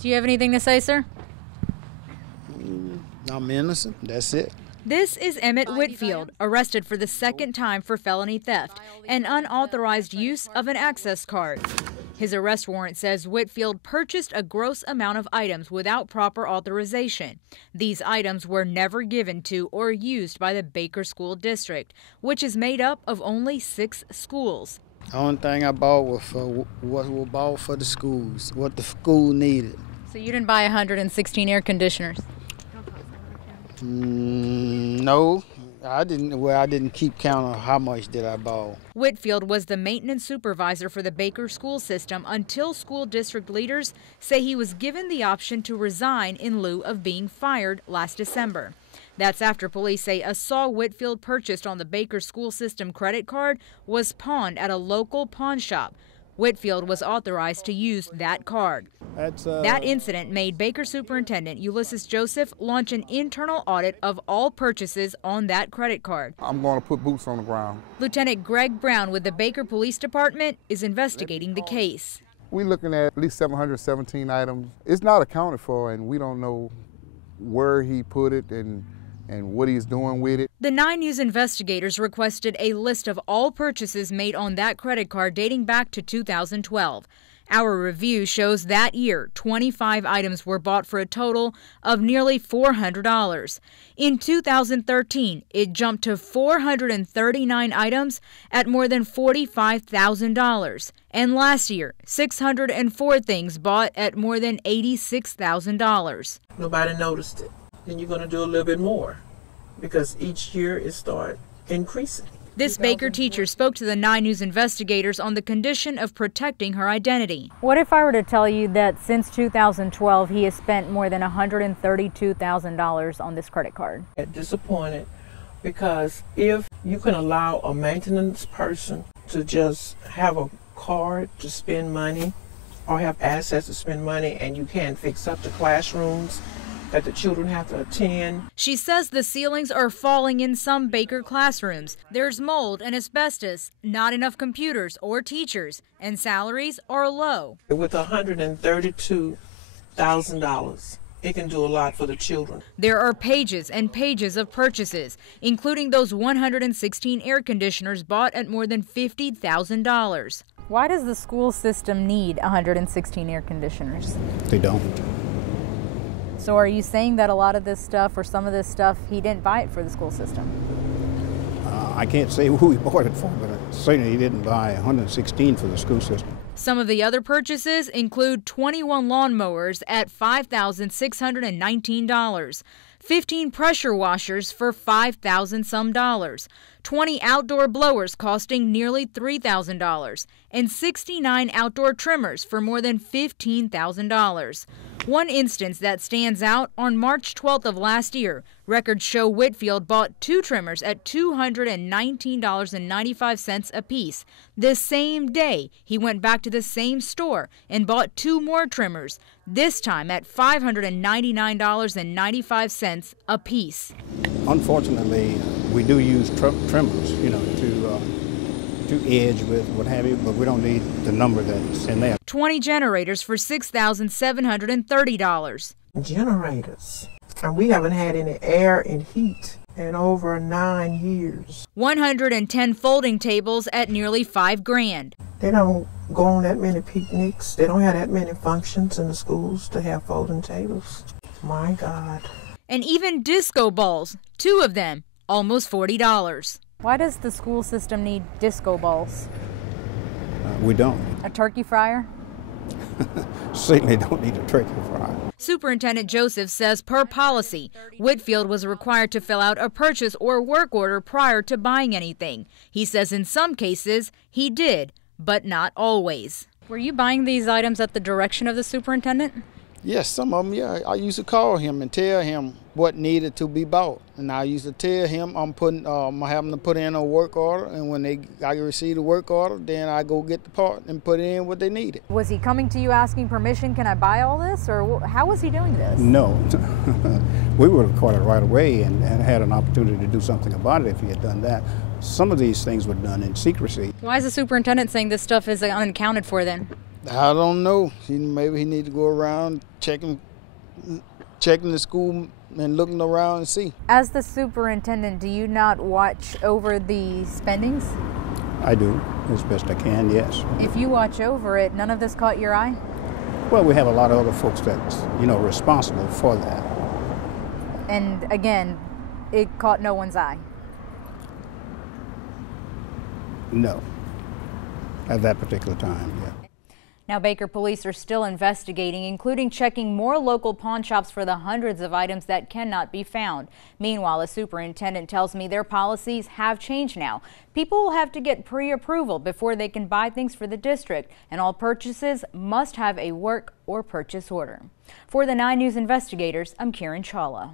Do you have anything to say, sir? I'm innocent. That's it. This is Emmett Whitfield, arrested for the second time for felony theft and unauthorized use of an access card. His arrest warrant says Whitfield purchased a gross amount of items without proper authorization. These items were never given to or used by the Baker School District, which is made up of only 6 schools. The only thing I bought was for what was bought for the schools, what the school needed. So you didn't buy 116 air conditioners? No, I didn't. Well, I didn't keep count on how much did I buy. Whitfield was the maintenance supervisor for the Baker school system until school district leaders say he was given the option to resign in lieu of being fired last December. That's after police say a saw Whitfield purchased on the Baker school system credit card was pawned at a local pawn shop. Whitfield was authorized to use that card. That incident made Baker Superintendent Ulysses Joseph launch an internal audit of all purchases on that credit card. I'm going to put boots on the ground. Lieutenant Greg Brown with the Baker Police Department is investigating the case. We're looking at least 717 items. It's not accounted for, and we don't know where he put it and what he's doing with it. The 9 News investigators requested a list of all purchases made on that credit card dating back to 2012. Our review shows that year, 25 items were bought for a total of nearly $400. In 2013, it jumped to 439 items at more than $45,000. And last year, 604 things bought at more than $86,000. Nobody noticed it. Then you're going to do a little bit more because each year it starts increasing. This Baker teacher spoke to the 9 News investigators on the condition of protecting her identity. What if I were to tell you that since 2012 he has spent more than $132,000 on this credit card? I'm disappointed because if you can allow a maintenance person to just have a card to spend money or have assets to spend money and you can't fix up the classrooms that the children have to attend. She says the ceilings are falling in some Baker classrooms. There's mold and asbestos, not enough computers or teachers, and salaries are low. With $132,000, it can do a lot for the children. There are pages and pages of purchases, including those 116 air conditioners bought at more than $50,000. Why does the school system need 116 air conditioners? They don't. So are you saying that a lot of this stuff or some of this stuff, he didn't buy it for the school system? I can't say who he bought it for, but certainly he didn't buy 116 for the school system. Some of the other purchases include 21 lawnmowers at $5,619, 15 pressure washers for $5,000 some dollars, 20 outdoor blowers costing nearly $3,000, and 69 outdoor trimmers for more than $15,000. One instance that stands out, on March 12th of last year, records show Whitfield bought 2 trimmers at $219.95 apiece. The same day, he went back to the same store and bought 2 more trimmers, this time at $599.95 apiece. Unfortunately, we do use trimmers, to edge with what have you, but we don't need the number that's in there. 20 generators for $6,730. Generators. And we haven't had any air and heat in over 9 years. 110 folding tables at nearly $5,000. They don't go on that many picnics. They don't have that many functions in the schools to have folding tables. My God. And even disco balls, 2 of them, almost $40. Why does the school system need disco balls? We don't. A turkey fryer? Certainly don't need a turkey fryer. Superintendent Joseph says per policy, Whitfield was required to fill out a purchase or work order prior to buying anything. He says in some cases he did, but not always. Were you buying these items at the direction of the superintendent? Yes, some of them, yeah. I used to call him and tell him what needed to be bought. And I used to tell him I'm having to put in a work order, and when I receive the work order, then I go get the part and put in what they needed. Was he coming to you asking permission, can I buy all this, or how was he doing this? No. We would have caught it right away and had an opportunity to do something about it if he had done that. Some of these things were done in secrecy. Why is the superintendent saying this stuff is unaccounted for then? I don't know. Maybe he need to go around checking the school and looking around and see. As the superintendent, do you not watch over the spendings? I do, as best I can, yes. If you watch over it, none of this caught your eye? Well, we have a lot of other folks that's, responsible for that. And again, it caught no one's eye? No, at that particular time, yeah. Now, Baker police are still investigating, including checking more local pawn shops for the hundreds of items that cannot be found. Meanwhile, a superintendent tells me their policies have changed now. People will have to get pre-approval before they can buy things for the district, and all purchases must have a work or purchase order. For the 9 News investigators, I'm Karen Chawla.